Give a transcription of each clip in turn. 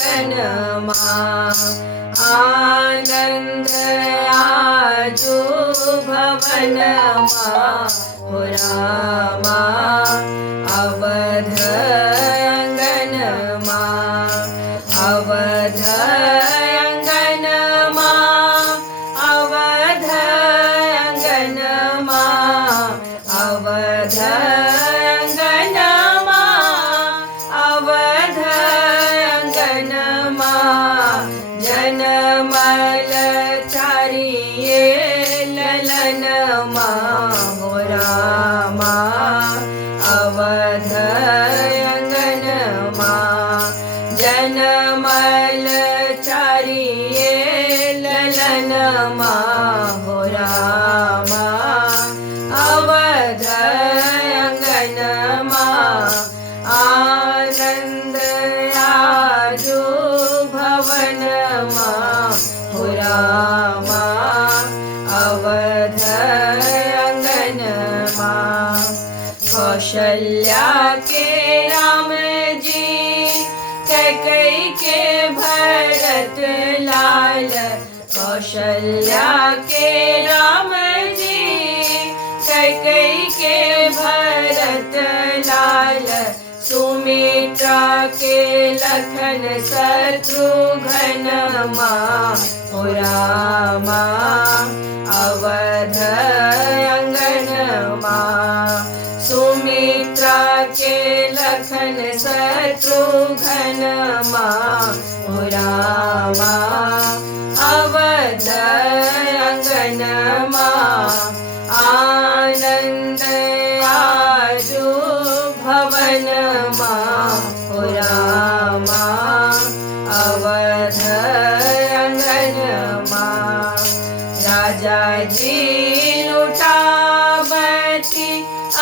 अंगनमा आनंद आजू भवनमा हो रामा अवध अंगनमा अवध अंगनमा अवध अंगनमा अवध अंगनमा अवध अंगनमा जनमल चारिये ललनमा हो रामा अवध अंगनमा जनमल चारिये ललनमा हो रामा अवध अंगनमा आनंद आजू भवनमा हो रामा अवध अंगनमा कौशल्या के राम जी कैकेयी के भरत लाल कौशल्या के राम जी कैकेयी के भरत लाल सुमित्रा के लखन शत्रुघ्नमा हो रामा अवध अंगनमा सुमित्रा के लखन शत्रुघ्नमा हो रामा अवध अंगनमा आनंद आजू भवनमा हो रामा अवध अंगनमा राजा जी लुटावती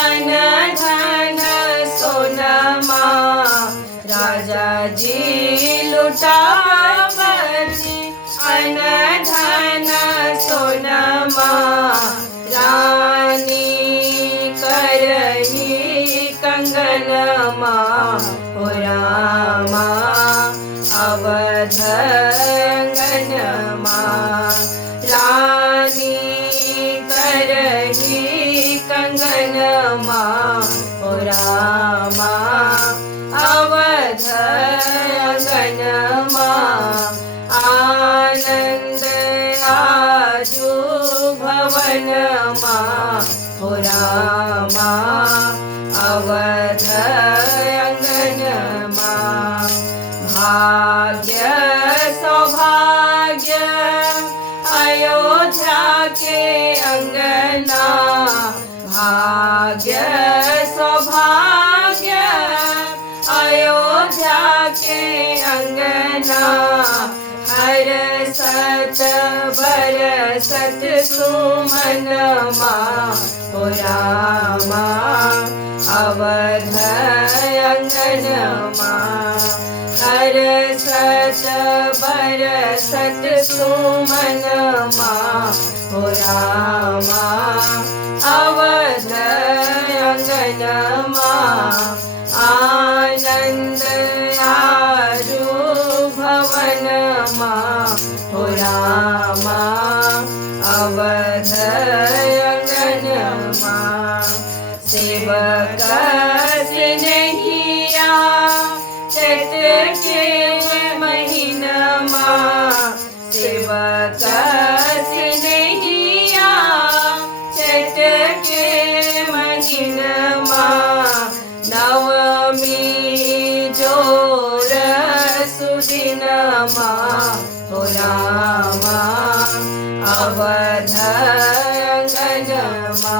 अनधन सोनमा राजा जी लुटावती अनधन सोनमा रानी करही कंगनमा हो रामा अवध अंगनमा रानी करही कंगनमा हो रामा अवध अंगनमा आनंद आजू भवनमा हो रामा अवध अंगनमा भाग्य सौभाग्य अयोध्या के अंगना भाग्य सौभाग्य अयोध्या के अंगना हर सत बरसत सुमनमा हो रामा अवध अंगनमा हर सत बरसत सुमनमा हो रामा अवध अंगनमा आनंद आजू भवनमा हो रामा अवध अंगनमा सेवक स्नेहिया चैत के महीनमा सेवक स्नेहिया चैत के महीनमा नवमी जोर सुदिनमा हो रामा अवध अंगनमा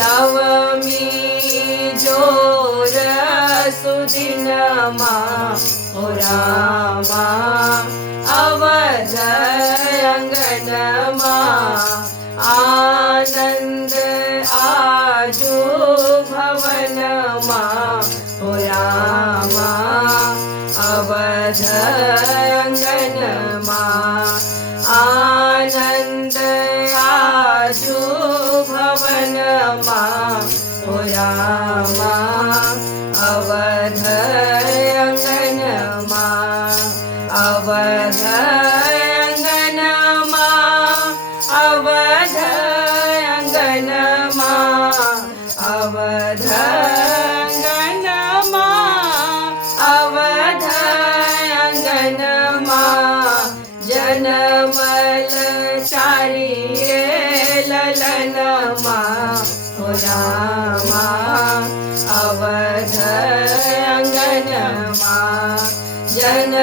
नवमी जोर सुदिनमा हो रामा अवध अंगनमा आनंद आजू भवनमा हो रामा अवध अंगनमा आनंद आजू भवनमा हो रामा अवध अंगनमा। અવધ અંગનમાં અવધ અંગનમાં અવધ અંગનમાં અવધ અંગનમાં જનમલ ચારી લલનમાં હો રામા અવધ અંગનમાં જન